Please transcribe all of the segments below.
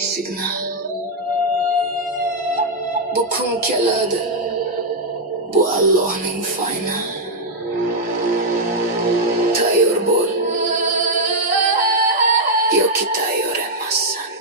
Signal. Bu kun keladi, bu Allohning final. Tayyor bo'l yoki tayyor emassan.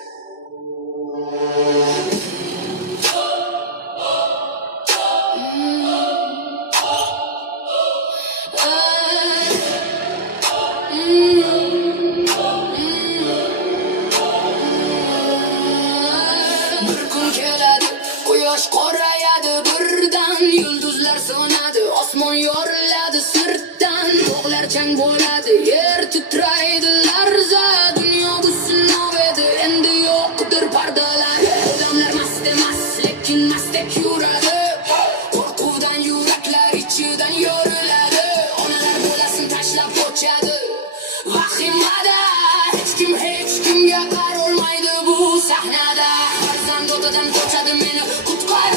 Bir kun keladi, quyosh qorayadi birdan, yulduzlar so'nadi, osmon yoriladi sirtdan, tog'lar chang bo'ladi, yer titraydi larza, dunyo bu sinov edi, endi yo'qdir pardalar. Odamlar mast emas, lekin mastek yuradi, qo'rquvdan yuraklar ichidan yoriladi, onalar bolasini tashlab qochadi vahimada, hech kimga qarolmaydi bu sahnada. Farzand otadan qochadi, meni qutqar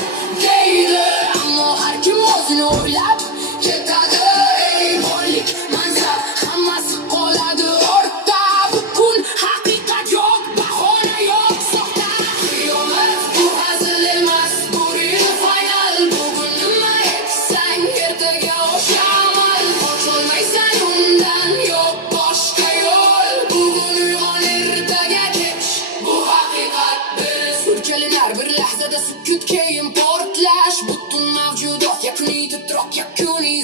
deydi, ammo har kim o'zini o'ylab ketadi. Ey boylik, mansab, hammasi qoladi ortda. Bugun haqiqat yo'q, bahona yo'q, soxta qiyomat bu hazil emas, bu real final. Bugun nima etsang, ertaga o'sha amal, qocholmaysan undan, yo'q boshqa yo'l. Bugun uyg'on, ertaga kech, bu haqiqat biz. Surkalinar bir lahzada sukut, keyin portlash, butun mavjudot yakuniy titroq, yakuniy